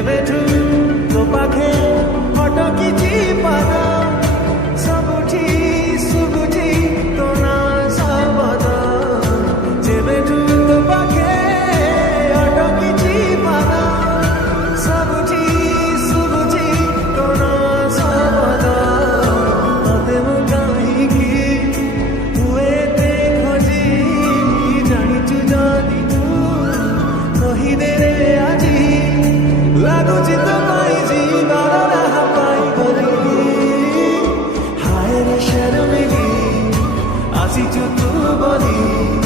ଯେବେଠୁ ତୋ ପାଖେ ଅଟକିଛି ପାଦ ସବୁଠି ଶୁଭୁଛି ତୋ ନାଁ ଶବଦ ଯେବେଠୁ ତୋ ପାଖେ ଅଟକିଛି ପାଦ ସବୁଠି ଶୁଭୁଛି ତୋ ନାଁ ଶବଦ ତତେ ମୁଁ କାହିଁକି ହୁଏ ଏତେ ଖୋଜିବି ଜାଣିଛୁ ଯଦି ତୁ କହିଦେ ରେ ଆଜି ଲାଗୁଛି ତ ପାଇଁ ଯିବାର ରାହ ପାଇଗଲି ହାୟ ରେ ଶର୍ମିଲି ଆସିଛୁ ତୁ ବୋଲି